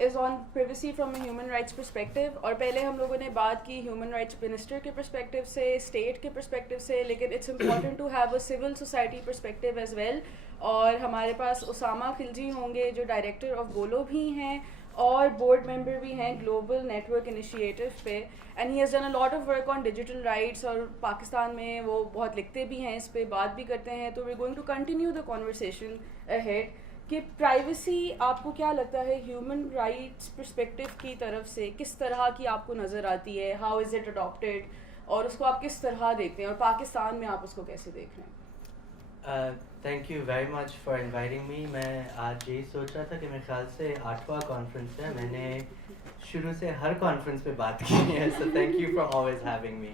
is on privacy from a human rights perspective. اور پہلے ہم لوگوں نے بات کی ہیومن رائٹس منسٹر کے پرسپیکٹیو سے, اسٹیٹ کے پرسپیکٹیو سے, لیکن it's important to have a civil society perspective as well. اور ہمارے پاس اسامہ خلجی ہوں گے جو ڈائریکٹر آف بولو بھی ہیں اور بورڈ ممبر بھی ہیں گلوبل نیٹ ورک انیشیٹو پہ, and he has done a lot of work on digital rights, اور پاکستان میں وہ بہت لکھتے بھی ہیں, اس پہ بات بھی کرتے ہیں. تو we going to continue the conversation ahead کہ پرائیویسی آپ کو کیا لگتا ہے ہیومن رائٹس پرسپیکٹیو کی طرف سے کس طرح کی آپ کو نظر آتی ہے, ہاؤ از اٹ اڈاپٹیڈ, اور اس کو آپ کس طرح دیکھتے ہیں, اور پاکستان میں آپ اس کو کیسے دیکھ رہے ہیں؟ Thank you very much for inviting me. میں آج یہی سوچ رہا تھا کہ میرے خیال سے 8واں کانفرنس ہے, میں نے شروع سے ہر کانفرنس پہ بات کی ہے, so thank you for always having me.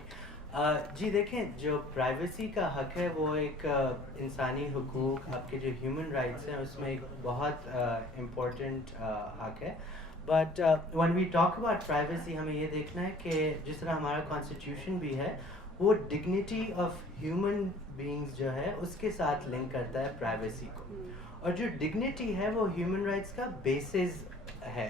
جی دیکھیں, جو پرائیویسی کا حق ہے وہ ایک انسانی حقوق, آپ کے جو ہیومن رائٹس ہیں اس میں ایک بہت امپورٹنٹ حق ہے. But when we talk about privacy ہمیں یہ دیکھنا ہے کہ جس طرح ہمارا کانسٹیٹیوشن بھی ہے وہ ڈگنیٹی آف ہیومن بینگز جو ہے اس کے ساتھ لنک کرتا ہے پرائیویسی کو, اور جو ڈگنیٹی ہے وہ ہیومن رائٹس کا بیسز ہے.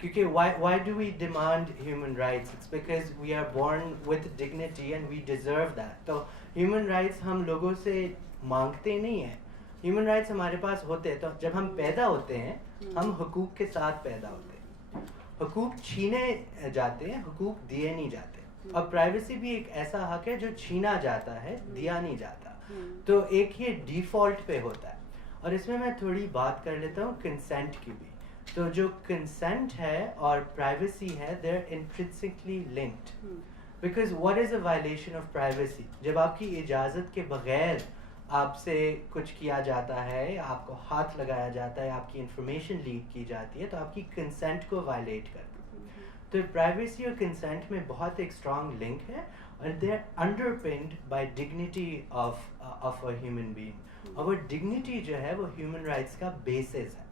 کیونکہ why do we demand human rights, it's because we are born with dignity and we deserve that. تو ہیومن رائٹس ہم لوگوں سے مانگتے نہیں ہیں, ہیومن رائٹس ہمارے پاس ہوتے ہیں. تو جب ہم پیدا ہوتے ہیں ہم حقوق کے ساتھ پیدا ہوتے ہیں, حقوق چھینے جاتے ہیں, حقوق دیے نہیں جاتے. اور پرائیویسی بھی ایک ایسا حق ہے جو چھینا جاتا ہے, دیا نہیں جاتا. تو ایک یہ ڈیفالٹ پہ ہوتا ہے, اور اس میں تھوڑی بات کر لیتا ہوں کنسینٹ کی بھی. تو جو کنسینٹ ہے اور پرائیویسی ہے they are intrinsically linked, because what is a violation of privacy? جب آپ کی اجازت کے بغیر آپ سے کچھ کیا جاتا ہے, آپ کو ہاتھ لگایا جاتا ہے, آپ کی انفارمیشن لیک کی جاتی ہے, تو آپ کی کنسینٹ کو وائلیٹ کرتی ہے. تو پرائیویسی اور کنسینٹ میں بہت ایک اسٹرانگ لنک ہے, اور دے آر انڈر پنڈ by dignity of a human being. اور وہ ڈگنیٹی جو ہے وہ ہیومن رائٹس کا بیسس ہے,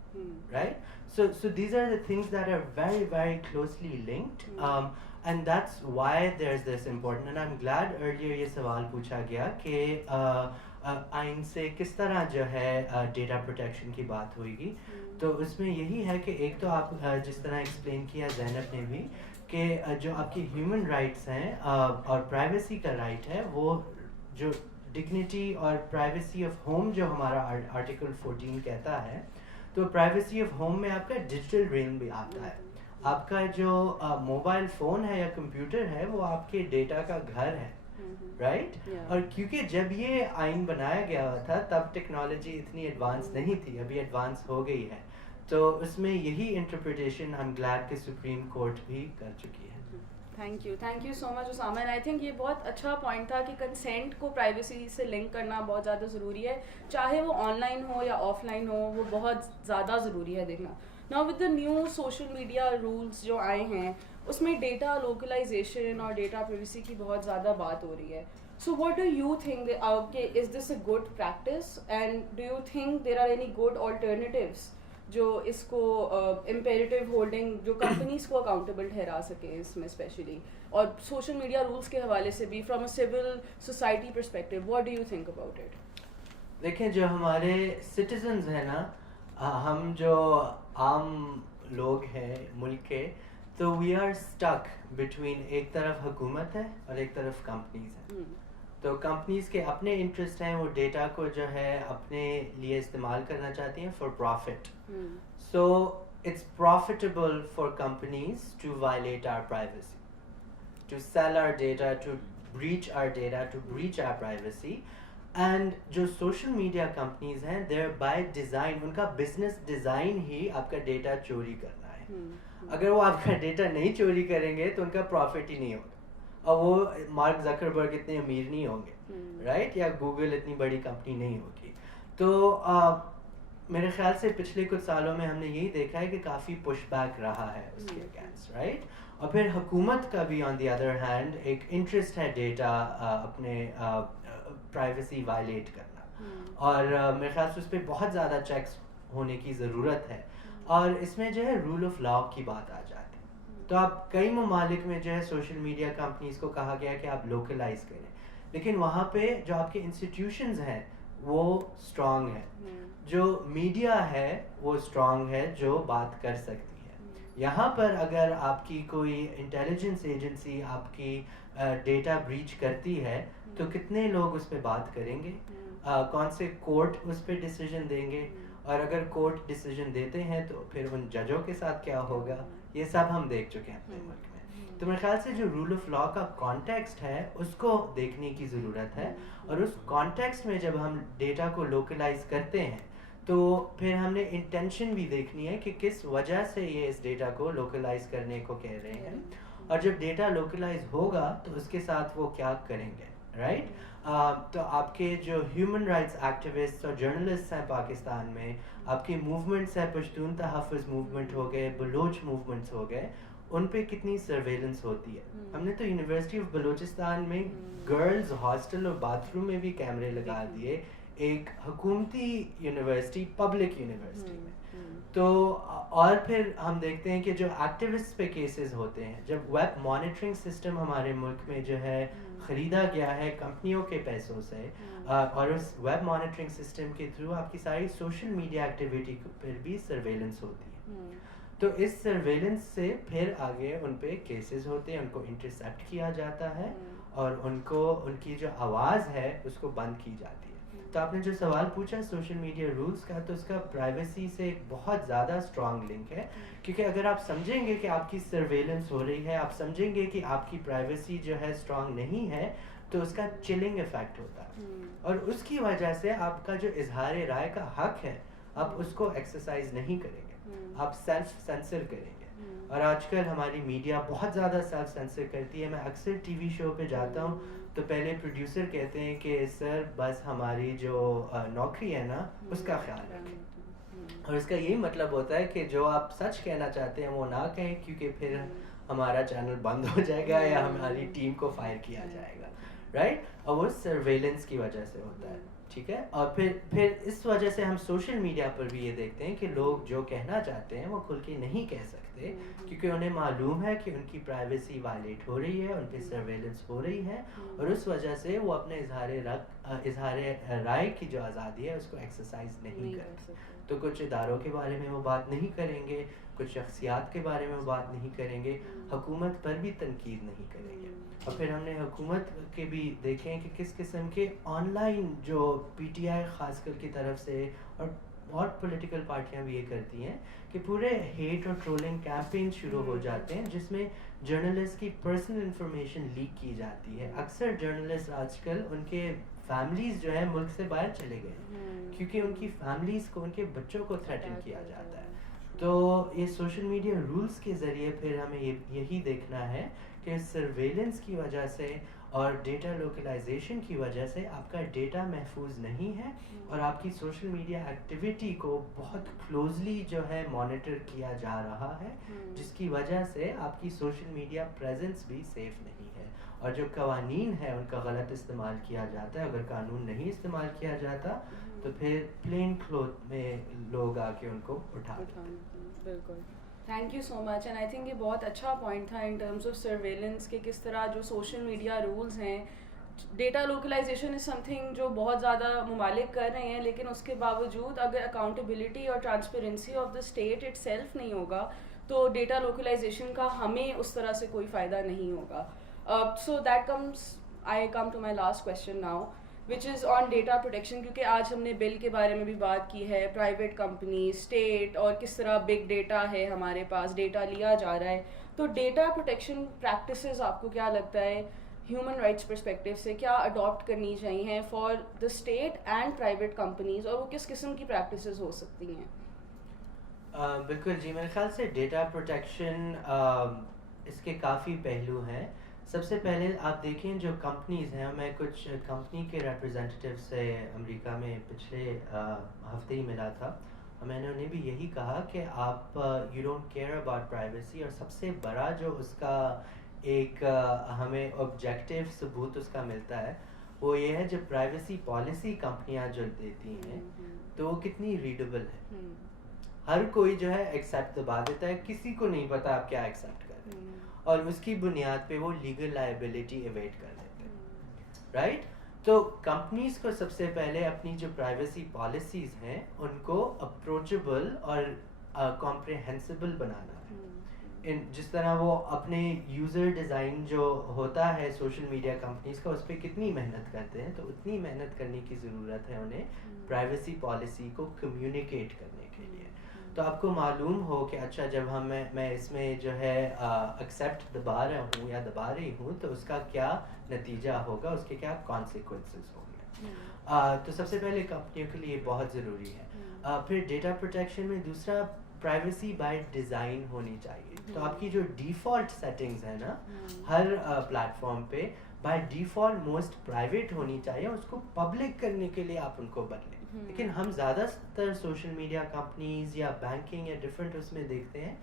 right? So these are the things that are very, very closely linked, and that's why there's this important. And I'm glad earlier یہ سوال پوچھا گیا کہ آئین سے کس طرح جو ہے ڈیٹا پروٹیکشن کی بات ہوئے گی. تو اس میں یہی ہے کہ ایک تو آپ جس طرح ایکسپلین کیا زینب نے بھی کہ جو آپ کی ہیومن رائٹس ہیں اور پرائیویسی کا رائٹ ہے, وہ جو ڈگنیٹی اور پرائیویسی آف ہوم جو ہمارا آرٹیکل 14 کہتا ہے, تو پرائیویسی آف ہوم میں آپ کا ڈیجیٹل رین بھی آتا ہے. آپ کا جو موبائل فون ہے یا کمپیوٹر ہے وہ آپ کے ڈیٹا کا گھر ہے, رائٹ؟ اور کیونکہ جب یہ آئین بنایا گیا تھا تب ٹیکنالوجی اتنی ایڈوانس نہیں تھی, ابھی ایڈوانس ہو گئی ہے. تو اس میں یہی انٹرپریٹیشن ہم گلیڈ کہ سپریم کورٹ بھی کر چکی ہے. Thank you so much Osama. And I think یہ بہت اچھا پوائنٹ تھا کہ کنسینٹ کو پرائیویسی سے لنک کرنا بہت زیادہ ضروری ہے, چاہے وہ آن لائن ہو یا آف لائن ہو, وہ بہت زیادہ ضروری ہے دیکھنا. Now with the new social media rules جو آئے ہیں اس میں ڈیٹا لوکلائزیشن اور ڈیٹا پرائیویسی کی بہت زیادہ بات ہو رہی ہے. So what do you think کہ is this a good practice, and do you think there are any good alternatives جو اس کو امپیریٹیو ہولڈنگ جو کمپنیز کو اکاؤنٹیبل ٹھہرا سکیں اس میں اسپیشلی, اور سوشل میڈیا رولس کے حوالے سے بھی from a civil society perspective, what do you think about it? دیکھیں, جو ہمارے سٹیزنز ہیں نا, ہم جو عام لوگ ہیں ملک کے, تو وی آر اسٹک بٹوین, ایک طرف حکومت ہے اور ایک طرف کمپنیز ہیں. تو کمپنیز کے اپنے انٹرسٹ ہیں, وہ ڈیٹا کو جو ہے اپنے لیے استعمال کرنا چاہتی ہیں for profit. So it's profitable for companies to violate our privacy, to sell our data, to breach our data, to breach our privacy. And جو سوشل میڈیا کمپنیز ہیں دیر بائی ڈیزائن, ان کا بزنس ڈیزائن ہی آپ کا data چوری کرنا ہے. اگر وہ آپ کا ڈیٹا نہیں چوری کریں گے تو ان کا پروفٹ ہی نہیں ہوگا, اور وہ مارک زکربرگ اتنے امیر نہیں ہوں گے, رائٹ, یا گوگل اتنی بڑی کمپنی نہیں ہوگی. تو میرے خیال سے پچھلے کچھ سالوں میں ہم نے یہی دیکھا ہے کہ کافی پش بیک رہا ہے اس کے اگینسٹ, رائٹ. اور پھر حکومت کا بھی آن دی ادر ہینڈ ایک انٹرسٹ ہے ڈیٹا اپنے پرائیویسی وائلیٹ کرنا, اور میرے خیال سے اس پہ بہت زیادہ چیکس ہونے کی ضرورت ہے. اور اس میں جو ہے رول آف لا کی بات آ جاتی ہے. تو اب کئی ممالک میں جو ہے سوشل میڈیا کمپنیز کو کہا گیا کہ آپ لوکلائز کریں, لیکن وہاں پہ جو آپ کے انسٹیٹیوشنز ہیں وہ اسٹرانگ ہیں, جو میڈیا ہے وہ اسٹرانگ ہے جو بات کر سکتی ہے. یہاں پر اگر آپ کی کوئی انٹیلیجنس ایجنسی آپ کی ڈیٹا بریچ کرتی ہے تو کتنے لوگ اس پہ بات کریں گے, کون سے کورٹ اس پہ ڈیسیجن دیں گے, اور اگر کورٹ ڈیسیجن دیتے ہیں تو پھر ان ججوں کے ساتھ کیا ہوگا, یہ سب ہم دیکھ چکے ہیں اپنے ملک میں. تو میرے خیال سے جو رول آف لا کا کانٹیکسٹ ہے اس کو دیکھنے کی ضرورت ہے, اور اس کانٹیکسٹ میں جب ہم ڈیٹا کو لوکلائز کرتے ہیں تو پھر ہم نے انٹینشن بھی دیکھنی ہے کہ کس وجہ سے یہ اس ڈیٹا کو لوکلائز کرنے کو کہہ رہے ہیں, اور جب ڈیٹا لوکلائز ہوگا تو اس کے ساتھ وہ کیا کریں گے, رائٹ. تو آپ کے جو ہیومن رائٹس ایکٹیوسٹ اور جرنلسٹ ہیں پاکستان میں, آپ کی موومنٹس ہیں, پشتون تحفظ موومنٹ ہو گئے, بلوچ موومنٹس ہو گئے, ان پہ کتنی سرویلنس ہوتی ہے. ہم نے تو یونیورسٹی آف بلوچستان میں گرلز ہاسٹل اور باتھ روم میں بھی کیمرے لگا دیے, ایک حکومتی یونیورسٹی, پبلک یونیورسٹی میں. تو اور پھر ہم دیکھتے ہیں کہ جو ایکٹیوسٹ پہ کیسز ہوتے ہیں, جب ویب مانیٹرنگ سسٹم ہمارے ملک میں جو ہے خریدا گیا ہے کمپنیوں کے پیسوں سے, اور اس ویب مانیٹرنگ سسٹم کے تھرو آپ کی ساری سوشل میڈیا ایکٹیویٹی پر بھی سرویلنس ہوتی ہے. تو اس سرویلنس سے پھر آگے ان پہ کیسز ہوتے ہیں, ان کو انٹرسیپٹ کیا جاتا ہے, اور ان کی جو آواز ہے اس کو بند کی جاتی ہے. تو آپ نے جو سوال پوچھا سوشل میڈیا رولز کا, تو اس کا پرائیویسی سے ایک بہت زیادہ اسٹرانگ لنک ہے, کیونکہ اگر آپ سمجھیں گے کہ آپ کی سرویلنس ہو رہی ہے, آپ سمجھیں گے کہ آپ کی پرائیویسی جو ہے اسٹرانگ نہیں ہے, تو اس کا چلنگ افیکٹ ہوتا ہے, اور اس کی وجہ سے آپ کا جو اظہار رائے کا حق ہے آپ اس کو ایکسرسائز نہیں کریں گے, آپ سیلف سینسر کریں گے. اور آج کل ہماری میڈیا بہت زیادہ سیلف سینسر کرتی ہے. میں اکثر ٹی وی شو پہ جاتا ہوں تو پہلے پروڈیوسر کہتے ہیں کہ سر بس ہماری جو نوکری ہے نا اس کا خیال رکھیں, اور اس کا یہی مطلب ہوتا ہے کہ جو آپ سچ کہنا چاہتے ہیں وہ نہ کہیں, کیونکہ پھر ہمارا چینل بند ہو جائے گا یا ہماری ٹیم کو فائر کیا جائے گا, رائٹ. اور وہ سرویلنس کی وجہ سے ہوتا ہے, ٹھیک ہے. اور پھر اس وجہ سے ہم سوشل میڈیا پر بھی یہ دیکھتے ہیں کہ لوگ جو کہنا چاہتے ہیں وہ کھل کے نہیں کہہ سکتے, کیونکہ انہیں معلوم ہے کہ ان کی پرائیویسی وائلیٹ ہو رہی ہے, ان پہ سرویلنس ہو رہی ہے, اور اس وجہ سے وہ اپنے اظہار رائے کی جو آزادی ہے اس کو ایکسرسائز نہیں کرتے. تو کچھ اداروں کے بارے میں وہ بات نہیں کریں گے, کچھ شخصیات کے بارے میں وہ بات نہیں کریں گے, حکومت پر بھی تنقید نہیں کریں گے. اور پھر ہم نے حکومت کے بھی دیکھے ہیں کہ کس قسم کے آن لائن جو پی ٹی آئی خاص کر کی طرف سے, اور بہت پولیٹیکل پارٹیاں بھی یہ کرتی ہیں کہ پورے ہیٹ اور ٹرولنگ کیمپین شروع ہو جاتے ہیں جس میں جرنلسٹ کی پرسنل انفارمیشن لیک کی جاتی ہے. اکثر جرنلسٹ آج کل ان کے فیملیز جو ہے ملک سے باہر چلے گئے کیونکہ ان کی فیملیز کو, ان کے بچوں کو تھریٹن کیا جاتا ہے. تو یہ سوشل میڈیا رولز کے ذریعے پھر ہمیں یہی دیکھنا ہے کہ سرویلنس کی وجہ سے اور ڈیٹا لوکلائزیشن کی وجہ سے آپ کا ڈیٹا محفوظ نہیں ہے, اور آپ کی سوشل میڈیا ایکٹیویٹی کو بہت کلوزلی جو ہے مانیٹر کیا جا رہا ہے, جس کی وجہ سے آپ کی سوشل میڈیا پریزنس بھی سیف نہیں ہے. اور جو قوانین ہیں ان کا غلط استعمال کیا جاتا ہے. اگر قانون نہیں استعمال کیا جاتا تو پھر پلین کلوتھ میں لوگ آ کے ان کو اٹھاتے ہیں. بالکل, thank you so much. And I think یہ بہت اچھا پوائنٹ تھا ان ٹرمز آف سرویلنس کہ کس طرح جو سوشل میڈیا رولز ہیں, ڈیٹا لوکلائزیشن از سم تھنگ جو بہت زیادہ ممالک کر رہے ہیں, لیکن اس کے باوجود اگر اکاؤنٹیبلٹی اور transparency of the state it self نہیں ہوگا تو ڈیٹا لوکلائزیشن کا ہمیں اس طرح سے کوئی فائدہ نہیں ہوگا. So that I come to my last question now which is on data protection, کیونکہ آج ہم نے بل کے بارے میں بھی بات کی ہے, پرائیویٹ کمپنی, اسٹیٹ, اور کس طرح بگ ڈیٹا ہے ہمارے پاس, ڈیٹا لیا جا رہا ہے. تو ڈیٹا پروٹیکشن پریکٹسز آپ کو کیا لگتا ہے ہیومن رائٹس پرسپیکٹیو سے کیا اڈاپٹ کرنی چاہیے for the state and private companies, اور وہ کس قسم کی پریکٹسز ہو سکتی ہیں؟ بالکل جی, میرے خیال سے ڈیٹا پروٹیکشن اس کے کافی پہلو ہیں. سب سے پہلے آپ دیکھیں جو کمپنیز ہیں, میں کچھ کمپنی کے ریپرزینٹیو سے امریکہ میں پچھلے ہفتے ہی ملا تھا, میں نے انہیں بھی یہی کہا کہ آپ you don't care about privacy, اور سب سے بڑا جو اس کا ایک ہمیں آبجیکٹیو ثبوت اس کا ملتا ہے وہ یہ ہے جب پرائیویسی پالیسی کمپنیاں جو دیتی ہیں تو وہ کتنی ریڈیبل ہے. ہر کوئی جو ہے ایکسیپٹ دبا دیتا ہے, کسی کو نہیں پتا آپ کیا ایکسیپٹ کر رہے ہیں, اور اس کی بنیاد پہ وہ لیگل لائبلٹی ایویٹ کر لیتے ہیں, رائٹ. تو کمپنیز کو سب سے پہلے اپنی جو پرائیویسی پالیسیز ہیں ان کو اپروچیبل اور کمپریہنسبل بنانا ہے. جس طرح وہ اپنے یوزر ڈیزائن جو ہوتا ہے سوشل میڈیا کمپنیز کا اس پہ کتنی محنت کرتے ہیں, تو اتنی محنت کرنے کی ضرورت ہے انہیں پرائیویسی پالیسی کو کمیونیکیٹ کرنے کے لیے. تو آپ کو معلوم ہو کہ اچھا جب میں اس میں جو ہے ایکسیپٹ دبا رہا ہوں یا دبا رہی ہوں تو اس کا کیا نتیجہ ہوگا, اس کے کیا کانسیکوینسز ہوں گے. تو سب سے پہلے کمپنیوں کے لیے بہت ضروری ہے. پھر ڈیٹا پروٹیکشن میں دوسرا پرائیویسی بائی ڈیزائن ہونی چاہیے. تو آپ کی جو ڈیفالٹ سیٹنگز ہیں نا ہر پلیٹ فارم پہ بائی ڈیفالٹ موسٹ پرائیویٹ ہونی چاہیے, اس کو پبلک کرنے کے لیے آپ ان کو بدلیں. لیکن ہم زیادہ تر سوشل میڈیا کمپنیز یا بینکنگ یا ڈفرینٹ اس میں دیکھتے ہیں,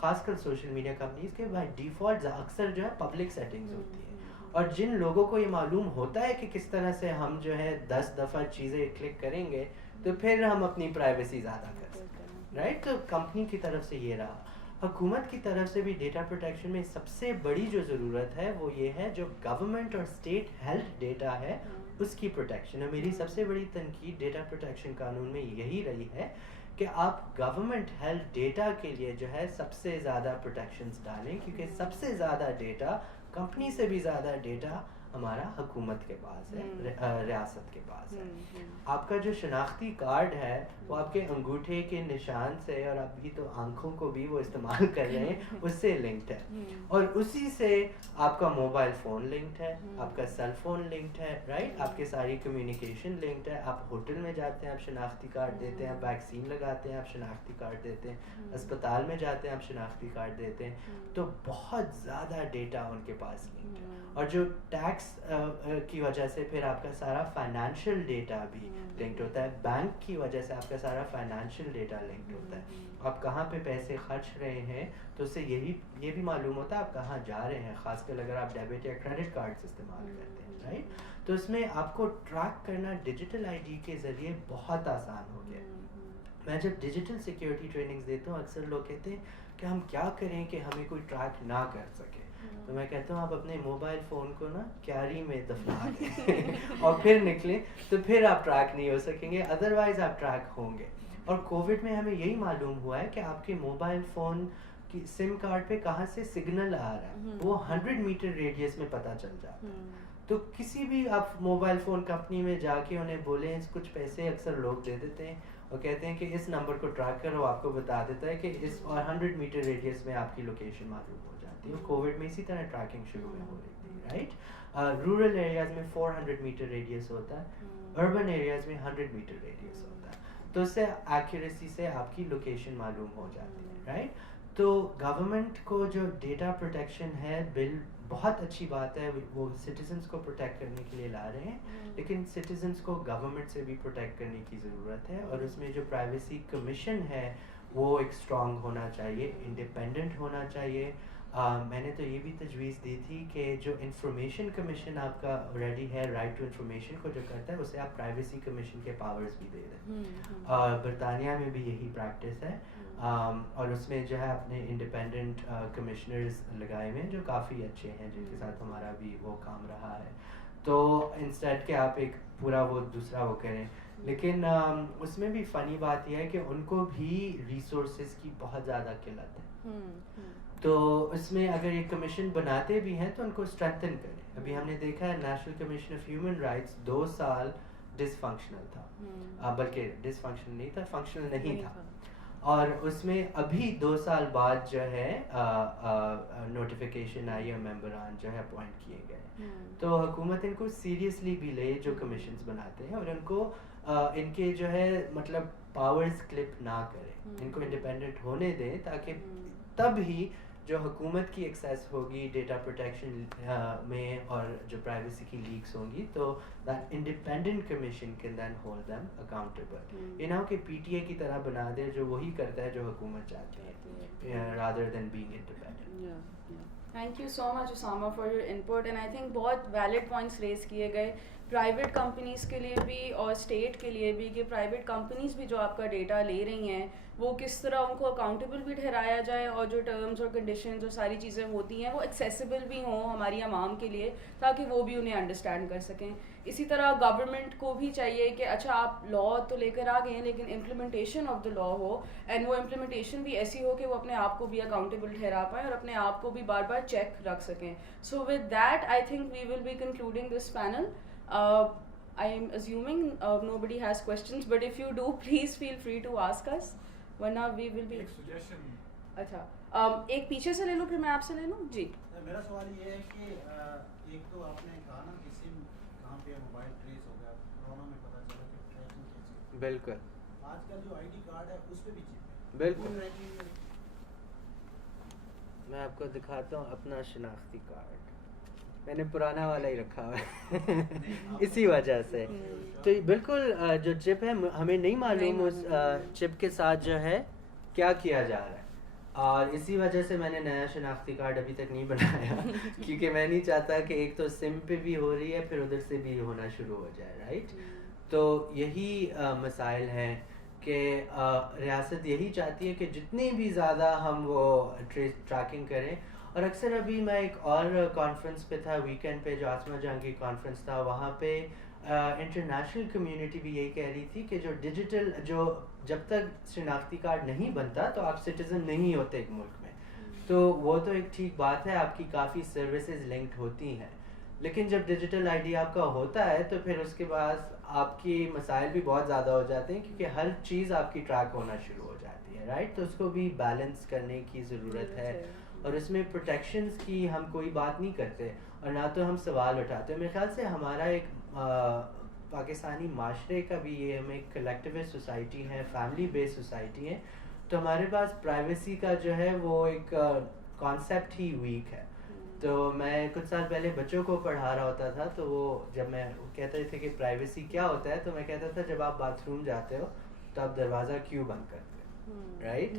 خاص کر سوشل میڈیا کمپنیز کے بائی ڈیفالٹ اکثر جو ہے پبلک سیٹنگز ہوتی ہیں. اور جن لوگوں کو یہ معلوم ہوتا ہے کہ کس طرح سے ہم جو ہے 10 دفعہ چیزیں کلک کریں گے تو پھر ہم اپنی پرائیویسی زیادہ کر سکتے ہیں, رائٹ. تو کمپنی کی طرف سے یہ رہا. حکومت کی طرف سے بھی ڈیٹا پروٹیکشن میں سب سے بڑی جو ضرورت ہے وہ یہ ہے جو گورنمنٹ اور اسٹیٹ ہیلتھ ڈیٹا ہے اس کی پروٹیکشن ہے. میری سب سے بڑی تنقید ڈیٹا پروٹیکشن قانون میں یہی رہی ہے کہ آپ گورنمنٹ ہیلتھ ڈیٹا کے لیے جو ہے سب سے زیادہ پروٹیکشنز ڈالیں, کیونکہ سب سے زیادہ ڈیٹا, کمپنی سے بھی زیادہ ڈیٹا ہمارا حکومت کے پاس ہے, ریاست کے پاس ہے. آپ کا جو شناختی کارڈ ہے وہ آپ کے انگوٹھے کے نشان سے, اور ابھی تو آنکھوں کو بھی وہ استعمال کر رہے ہیں, اس سے لنکڈ ہے. اور اسی سے آپ کا موبائل فون لنکڈ ہے, آپ کا سیل فون لنکڈ ہے, رائٹ. آپ کی ساری کمیونیکیشن لنکڈ ہے. آپ ہوٹل میں جاتے ہیں آپ شناختی کارڈ دیتے ہیں, ویکسین لگاتے ہیں آپ شناختی کارڈ دیتے ہیں, اسپتال میں جاتے ہیں آپ شناختی کارڈ دیتے ہیں. تو بہت زیادہ ڈیٹا ان کے پاس لنکڈ ہے. اور جو ٹیکس کی وجہ سے پھر آپ کا سارا فائنینشیل ڈیٹا بھی لنکڈ ہوتا ہے, بینک کی وجہ سے آپ کا سارا فائنینشیل ڈیٹا لنکڈ ہوتا ہے. آپ کہاں پہ پیسے خرچ رہے ہیں تو اس سے یہ بھی معلوم ہوتا ہے آپ کہاں جا رہے ہیں, خاص کر اگر آپ ڈیبٹ یا کریڈٹ کارڈز استعمال کرتے ہیں, رائٹ. تو اس میں آپ کو ٹریک کرنا ڈیجیٹل آئی ڈی کے ذریعے بہت آسان ہو گیا. میں جب ڈیجیٹل سیکیورٹی ٹریننگز دیتا ہوں اکثر لوگ کہتے ہیں کہ ہم کیا کریں کہ ہمیں کوئی ٹریک نہ کر سکے. تو میں کہتا ہوں آپ اپنے موبائل فون کو نا کیری میں دفنا دیں اور پھر نکلیں, تو پھر آپ ٹریک نہیں ہو سکیں گے, ادروائز آپ ٹریک ہوں گے. اور کووڈ میں ہمیں یہی معلوم ہوا ہے کہ آپ کے موبائل فون کی سم کارڈ پہ کہاں سے سگنل آ رہا ہے وہ 100 میٹر ریڈیس میں پتہ چل جاتا ہے. تو کسی بھی آپ موبائل فون کمپنی میں جا کے انہیں بولیں کچھ پیسے اکثر لوگ دے دیتے ہیں اور کہتے ہیں کہ اس نمبر کو ٹریک کرو, آپ کو بتا دیتا ہے کہ اس اور 100 میٹر ریڈیس میں آپ کی لوکیشن معلوم ہو جاتی ہے. کووڈ میں اسی طرح ٹریکنگ شروع میں ہو رہی تھی, رائٹ. رورل ایریاز میں 400 میٹر ریڈیس ہوتا ہے, اربن ایریاز میں 100 میٹر ریڈیس ہوتا ہے. تو اس سے ایکوریسی سے آپ کی لوکیشن معلوم ہو جاتی ہے, رائٹ. تو گورنمنٹ کو جو ڈیٹا پروٹیکشن ہے بل بہت اچھی بات ہے, وہ سٹیزنس کو پروٹیکٹ کرنے کے لیے لا رہے ہیں, لیکن سٹیزنس کو گورنمنٹ سے بھی پروٹیکٹ کرنے کی ضرورت ہے. اور اس میں جو پرائیویسی کمیشن ہے وہ ایک اسٹرانگ ہونا چاہیے, انڈیپینڈنٹ ہونا چاہیے. میں نے تو یہ بھی تجویز دی تھی کہ جو انفارمیشن کمیشن آپ کا ریڈی ہے, رائٹ ٹو انفارمیشن کو جو کرتا ہے, اسے آپ پرائیویسی کمیشن کے پاورز بھی دے دیں. برطانیہ میں بھی یہی پریکٹس ہے, اور اس میں جو ہے اپنے انڈیپینڈنٹ کمشنرز لگائے ہوئے ہیں جو کافی اچھے ہیں, جن کے ساتھ ہمارا بھی وہ کام رہا ہے. تو انسٹیڈ کہ آپ ایک پورا وہ دوسرا وہ کریں, لیکن اس میں بھی فنی بات یہ ہے کہ ان کو بھی ریسورسز کی بہت زیادہ قلت ہے. تو اس میں اگر یہ کمیشن بناتے بھی ہیں تو ان کو اسٹرینتھن کریں. ابھی ہم نے دیکھا ہے national commission of human rights 2 سال ڈس فنکشنل تھا, بلکہ ڈس فنکشنل نہیں تھا, فنکشنل نہیں تھا. اور اس میں ابھی 2 سال بعد جو ہے نوٹیفیکیشن آئی اور ممبران جو ہے اپوائنٹ کیے گئے. تو حکومت ان کو سیریسلی بھی لے جو کمیشنز بناتے ہیں, اور ان کو ان کے جو ہے مطلب پاورز کلپ نہ کرے, ان کو انڈیپینڈنٹ ہونے دیں, تاکہ تب ہی جو حکومت کی ایکسیس ہوگی ڈیٹا پروٹیکشن میں اور جو پرائیویسی کی لیکس ہوں گی, تو that independent commission can then hold them accountable. یہ نہ ہو کہ پی ٹی اے کی طرح بنا دے جو وہی کرتا ہے جو حکومت چاہتی ہے, rather than being independent. Thank you so much Usama for your input, and I think بہت valid points raise کیے گئے پرائیویٹ کمپنیز کے لیے بھی اور اسٹیٹ کے لیے بھی کہ پرائیویٹ کمپنیز بھی جو آپ کا ڈیٹا لے رہی ہیں وہ کس طرح ان کو اکاؤنٹیبل بھی ٹھہرایا جائے, اور جو ٹرمز اور کنڈیشنز اور ساری چیزیں ہوتی ہیں وہ ایکسیسیبل بھی ہوں ہماری عوام کے لیے, تاکہ وہ بھی انہیں انڈرسٹینڈ کر سکیں. اسی طرح گورنمنٹ کو بھی چاہیے کہ اچھا آپ لا تو لے کر آ گئے ہیں لیکن implementation of the law who, and وہ امپلیمنٹیشن بھی ایسی ہو کہ وہ اپنے آپ کو بھی اکاؤنٹیبل ٹھہرا پائیں اور اپنے آپ کو بھی بار بار چیک رکھ سکیں. So with that I think we will be concluding this panel. I am assuming nobody has questions, but if you do, please feel free to ask us. ورنہ we will be. ایک suggestion. اچھا ایک پیچھے سے لے لوں پھر میں آپ سے لے لوں. جی میرا سوال یہ ہے کہ ایک تو آپ نے کہا نا کہ سم کہاں پہ موبائل ٹریس ہو گیا, کورونا میں پتہ چلا کہ ٹریکنگ کیسے. بالکل. آج کل جو آئی ڈی کارڈ ہے اس پہ بھی چپ ہے. بالکل. میں آپ کو دکھاتا ہوں اپنا شناختی کارڈ, میں نے پرانا والا ہی رکھا ہوا ہے اسی وجہ سے. تو بالکل جو چپ ہے ہمیں نہیں معلوم اس چپ کے ساتھ جو ہے کیا کیا جا رہا ہے, اور اسی وجہ سے میں نے نیا شناختی کارڈ ابھی تک نہیں بنایا کیونکہ میں نہیں چاہتا کہ ایک تو سم پہ بھی ہو رہی ہے پھر ادھر سے بھی ہونا شروع ہو جائے, رائٹ. تو یہی مسائل ہیں کہ ریاست یہی چاہتی ہے کہ جتنی بھی زیادہ ہم وہ ٹریکنگ کریں. اور اکثر ابھی میں ایک اور کانفرنس پہ تھا ویکینڈ پہ, جو آسما جہاں کی کانفرنس تھا, وہاں پہ انٹرنیشنل کمیونٹی بھی یہی کہہ رہی تھی کہ جو ڈیجیٹل جو جب تک شناختی کارڈ نہیں بنتا تو آپ سٹیزن نہیں ہوتے ایک ملک میں. تو وہ تو ایک ٹھیک بات ہے, آپ کی کافی سروسز لنکڈ ہوتی ہیں, لیکن جب ڈیجیٹل آئی ڈی آپ کا ہوتا ہے تو پھر اس کے بعد آپ کی مسائل بھی بہت زیادہ ہو جاتے ہیں کیونکہ ہر چیز آپ کی ٹریک ہونا شروع ہو جاتی ہے, رائٹ. تو اس کو بھی بیلنس کرنے کی ضرورت ہے, اور اس میں پروٹیکشنز کی ہم کوئی بات نہیں کرتے اور نہ تو ہم سوال اٹھاتے. میرے خیال سے ہمارا ایک پاکستانی معاشرے کا بھی یہ, ہم ایک کلیکٹیوسٹ سوسائٹی ہے, فیملی بیس سوسائٹی ہے, تو ہمارے پاس پرائیویسی کا جو ہے وہ ایک کانسیپٹ ہی ویک ہے. تو میں کچھ سال پہلے بچوں کو پڑھا رہا ہوتا تھا, تو وہ جب میں کہتے تھے کہ پرائیویسی کیا ہوتا ہے, تو میں کہتا تھا جب آپ باتھ روم جاتے ہو تو آپ دروازہ کیوں بند کرتے ہو, رائٹ.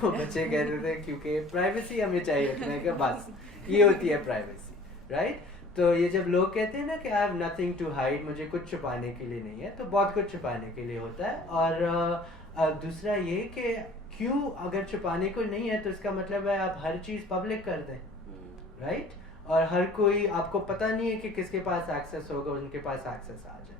تو بچے کہتے تھے کیونکہ پرائیویسی ہمیں چاہیے, میں کہ بس یہ ہوتی ہے پرائیویسی, رائٹ. تو یہ جب لوگ کہتے ہیں نا کہ I have nothing to hide, مجھے کچھ چھپانے کے لیے نہیں ہے, تو بہت کچھ چھپانے کے لیے ہوتا ہے. اور دوسرا یہ کہ کیوں اگر چھپانے کو نہیں ہے تو اس کا مطلب ہے آپ ہر چیز پبلک کر دیں, رائٹ. اور ہر کوئی, آپ کو پتہ نہیں ہے کہ کس کے پاس ایکسیس ہوگا, ان کے پاس ایکسیس آ جائے.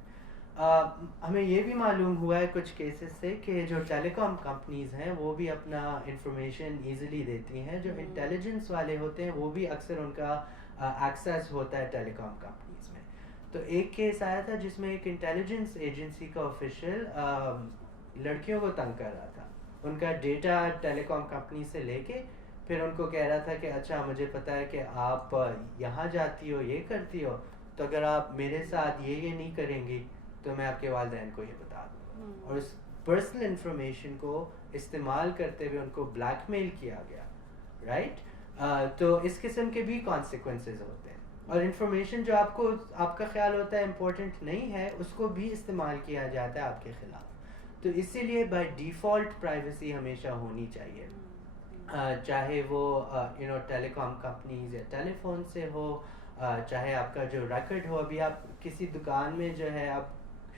ہمیں یہ بھی معلوم ہوا ہے کچھ کیسز سے کہ جو ٹیلی کام کمپنیز ہیں وہ بھی اپنا انفارمیشن ایزیلی دیتی ہیں. جو انٹیلیجنس والے ہوتے ہیں وہ بھی اکثر ان کا ایکسیس ہوتا ہے ٹیلی کام کمپنیز میں. تو ایک کیس آیا تھا جس میں ایک انٹیلیجنس ایجنسی کا آفیشیل لڑکیوں کو تنگ کر رہا تھا, ان کا ڈیٹا ٹیلی کام کمپنی سے لے کے پھر ان کو کہہ رہا تھا کہ اچھا مجھے پتہ ہے کہ آپ یہاں جاتی ہو, یہ کرتی ہو, تو اگر آپ میرے ساتھ یہ نہیں کریں گی تو میں آپ کے والدین کو یہ بتا دوں گا. اور اس پرسنل انفارمیشن کو استعمال کرتے ہوئے ان کو بلیک میل کیا گیا, رائٹ. تو اس قسم کے بھی کانسیکوینسز ہوتے ہیں, اور انفارمیشن جو آپ کو آپ کا خیال ہوتا ہے امپورٹنٹ نہیں ہے اس کو بھی استعمال کیا جاتا ہے آپ کے خلاف. تو اسی لیے بائی ڈیفالٹ پرائیویسی ہمیشہ ہونی چاہیے, چاہے وہ ٹیلی کام کمپنیز یا ٹیلی فون سے ہو, چاہے آپ کا جو ریکڈ ہو. ابھی آپ کسی دکان میں جو ہے آپ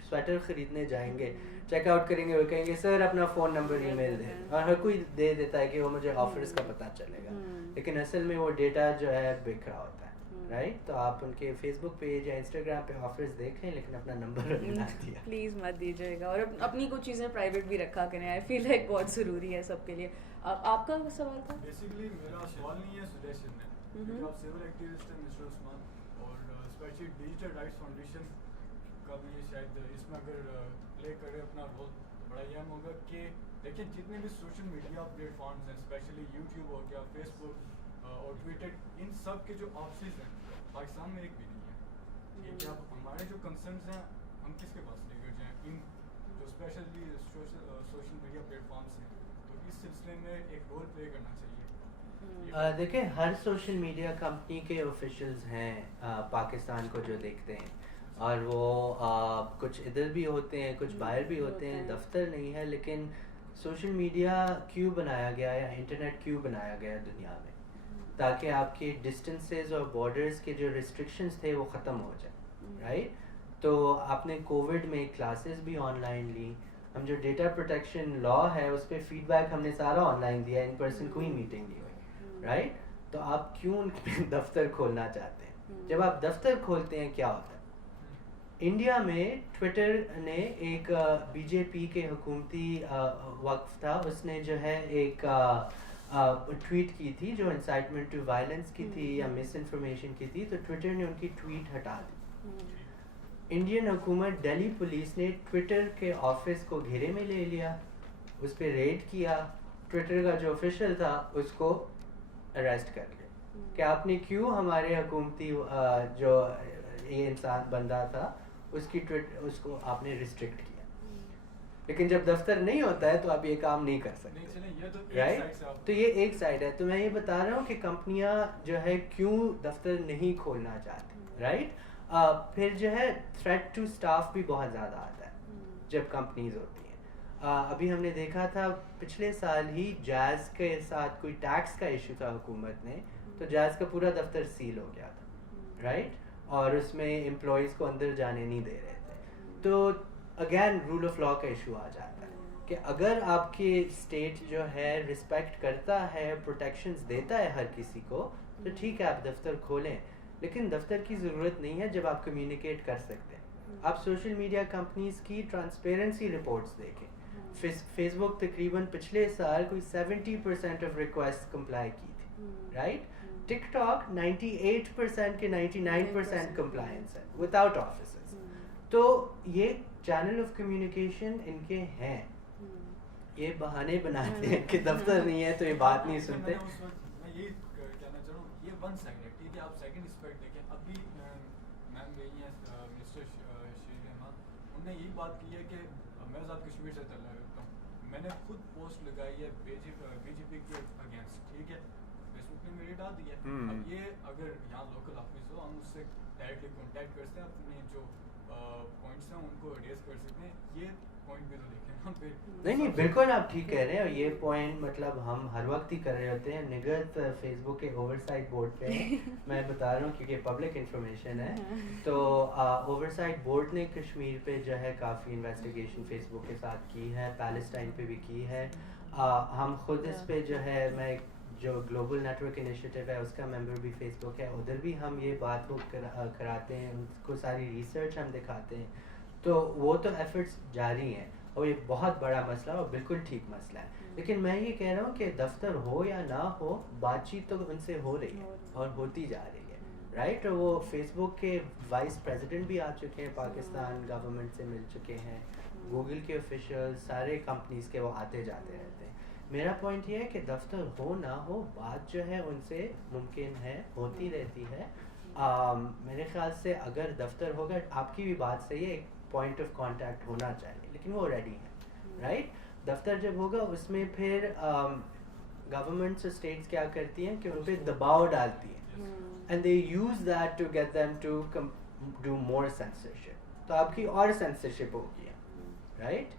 سویٹر خریدنے جائیں گے, چیک آؤٹ کریں گے, وہ کہیں گے سر اپنا فون نمبر ای میل دیں, اور ہر کوئی دے دیتا ہے کہ وہ مجھے آفرز کا پتہ چلے گا, لیکن اصل میں وہ ڈیٹا جو ہے بک رہا ہوتا ہے, رائٹ. تو آپ ان کے فیس بک پیج یا انسٹاگرام پہ آفرز دیکھیں, لیکن اپنا نمبر نہ دیا پلیز مت دیجیے گا, اور اپنی کچھ چیزیں پرائیویٹ بھی رکھا کریں. آئی فیل لائک بہت ضروری ہے سب کے لیے. آپ کا سوال تھا؟ بیسیکلی میرا سوال نہیں ہے, سجیشن ہے, کیونکہ آپ سول ایکٹیوسٹ ہیں مسٹر عثمان, اور اسپیشلی ڈیجیٹل رائٹس فاؤنڈیشن کا بھی شاید اس میں اگر پلے کرے اپنا رول بڑا اہم ہوگا. کہ دیکھیں جتنے بھی سوشل میڈیا پلیٹ فارمز ہیں, اسپیشلی یوٹیوب ہو گیا, فیس بک اور ٹویٹر, ان سب کے جو آفسز ہیں پاکستان میں ایک بھی نہیں ہے. کہ اب ہمارے جو کنسرنز ہیں ہم کس کے پاس لے کر جائیں, ان جو especially social media platforms ہیں, تو اس سلسلے میں ایک رول پلے کرنا چاہیے. دیکھیں ہر سوشل میڈیا کمپنی کے آفیشلز ہیں پاکستان کو جو دیکھتے ہیں, اور وہ کچھ ادھر بھی ہوتے ہیں, کچھ باہر بھی ہوتے ہیں, دفتر نہیں ہے. لیکن سوشل میڈیا کیوں بنایا گیا یا انٹرنیٹ کیوں بنایا گیا دنیا میں, تاکہ آپ کے ڈسٹنسز اور بارڈرز کے جو ریسٹرکشنز تھے وہ ختم ہو جائیں, رائٹ. تو آپ نے کووڈ میں کلاسز بھی آن لائن لی, ہم جو ڈیٹا پروٹیکشن لا ہے اس پہ فیڈ بیک ہم نے سارا آن لائن دیا, ان پرسن کوئی میٹنگ نہیں ہوئی, رائٹ. تو آپ کیوں دفتر کھولنا چاہتے ہیں؟ جب آپ دفتر کھولتے ہیں کیا ہوتا ہے؟ انڈیا میں ٹویٹر نے ایک بی جے پی کے حکومتی وقف تھا, اس نے جو ہے ایک ٹویٹ کی تھی جو انسائٹمنٹ ٹو وائلنس کی تھی یا مس انفارمیشن کی تھی, تو ٹویٹر نے ان کی ٹویٹ ہٹا دی. انڈین حکومت دہلی پولیس نے ٹویٹر کے آفس کو گھیرے میں لے لیا, اس پہ ریڈ کیا, ٹویٹر کا جو آفیشل تھا اس کو اریسٹ کر لیا کہ آپ نے کیوں ہمارے حکومتی جو یہ انسان بندہ تھا اس کی اس کو آپ نے ریسٹرکٹ کیا. لیکن جب دفتر نہیں ہوتا ہے تو آپ یہ کام نہیں کر سکتے, رائٹ. تو یہ ایک سائڈ ہے. تو میں یہ بتا رہا ہوں کہ کمپنیاں جو ہے کیوں دفتر نہیں کھولنا چاہتی, رائٹ. پھر جو ہے تھریٹ ٹو اسٹاف بھی بہت زیادہ آتا ہے جب کمپنیز ہوتی ہیں. ابھی ہم نے دیکھا تھا پچھلے سال ہی جاز کے ساتھ کوئی ٹیکس کا ایشو تھا حکومت نے, تو جاز کا پورا دفتر سیل ہو گیا تھا, رائٹ. اور اس میں امپلائیز کو اندر جانے نہیں دے رہے تھے. تو اگین رول آف لا کا ایشو آ جاتا ہے کہ اگر آپ کی اسٹیٹ جو ہے رسپیکٹ کرتا ہے, پروٹیکشنز دیتا ہے ہر کسی کو, تو ٹھیک ہے آپ دفتر کھولیں, لیکن دفتر کی ضرورت نہیں ہے جب آپ کمیونیکیٹ کر سکتے ہیں. آپ سوشل میڈیا کمپنیز کی ٹرانسپیرنسی رپورٹس دیکھیں. فیس بک تقریباً پچھلے سال کوئی 70% آف ریکویسٹ کمپلائی کی تھی, رائٹ. ٹک ٹاک 98% کے 99% کمپلائنس ہے وداؤٹ آفیسز. تو یہ چینل آف کمیونیکیشن ان کے ہیں, یہ بہانے بناتے ہیں کہ دفتر نہیں ہے تو یہ بات نہیں سنتے. میں یہ کہنا چاہ رہا ہوں, یہ ون سائڈ ہے, ٹھیک ہے. آپ سیکنڈ اسپیکٹ دیکھیں, ابھی میم گئی ہیں مسٹر شیر احمد, انہوں نے یہی بات کی ہے کہ میں آزاد کشمیر سے چل رہا ہوں, میں نے خود پوسٹ لگائی ہے بی جے پی کے اگینسٹ, ٹھیک ہے, فیس بک نے میری ڈال دی ہے. اب یہ اگر یہاں لوکل آفس ہو, ہم اس سے ڈائریکٹلی کانٹیکٹ کرتے ہیں, اپنے جو پوائنٹس ہیں ان کو ریز کر سکتے ہیں. یہ پوائنٹ بھی تو دیکھیں نا پہ. نہیں بالکل آپ ٹھیک کہہ رہے ہیں, یہ پوائنٹ مطلب ہم ہر وقت ہی کر رہے ہوتے ہیں. نگہت فیس بک کے اوور سائٹ بورڈ پہ میں بتا رہا ہوں کیونکہ پبلک انفارمیشن ہے. تو اوور سائٹ بورڈ نے کشمیر پہ جو ہے کافی انویسٹیگیشن فیس بک کے ساتھ کی ہے, پیلسٹائن پہ بھی کی ہے. ہم خود اس پہ جو ہے, میں جو گلوبل نیٹ ورک انیشیٹو ہے اس کا ممبر بھی فیس بک ہے, ادھر بھی ہم یہ بات کو کراتے ہیں, ان کو ساری ریسرچ ہم دکھاتے ہیں. تو وہ تو ایفرٹس جاری ہیں, اور یہ بہت بڑا مسئلہ اور بالکل ٹھیک مسئلہ ہے. لیکن میں یہ کہہ رہا ہوں کہ دفتر ہو یا نہ ہو, بات چیت تو ان سے ہو رہی ہے اور ہوتی جا رہی ہے, رائٹ. اور وہ فیس بک کے وائس پریزیڈنٹ بھی آ چکے ہیں, پاکستان گورنمنٹ سے مل چکے ہیں, گوگل کے آفیشیل, سارے کمپنیز کے وہ آتے جاتے رہتے ہیں. میرا پوائنٹ یہ ہے کہ دفتر ہو نہ ہو, بات جو ہے ان سے ممکن ہے, ہوتی رہتی ہے. میرے خیال سے اگر دفتر ہوگا, آپ کی بھی بات صحیح ہے, ایک پوائنٹ آف کانٹیکٹ ہونا چاہیے, لیکن وہ ریڈی ہے, رائٹ. دفتر جب ہوگا اس میں پھر گورنمنٹس اور اسٹیٹس کیا کرتی ہیں کہ ان پہ دباؤ ڈالتی ہیں, and they use that to get them to do more censorship. تو آپ کی اور سینسرشپ ہوگی, رائٹ.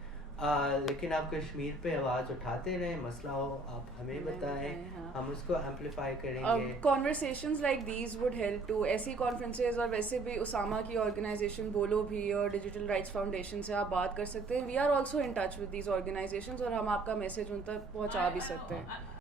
لیکن آپ کشمیر پہ آواز اٹھاتے رہیں, مسئلہ ہو آپ ہمیں بتائیں, ہم اس کو ایمپلیفائی کریں گے. conversations like these would help to ایسی کانفرنسز, اور ویسے بھی اسامہ کی آرگنائزیشن بولو بھی اور ڈیجیٹل رائٹس فاؤنڈیشن سے آپ بات کر سکتے ہیں. We are also in touch with these organizations, اور ہم آپ کا میسج ان تک پہنچا بھی سکتے ہیں.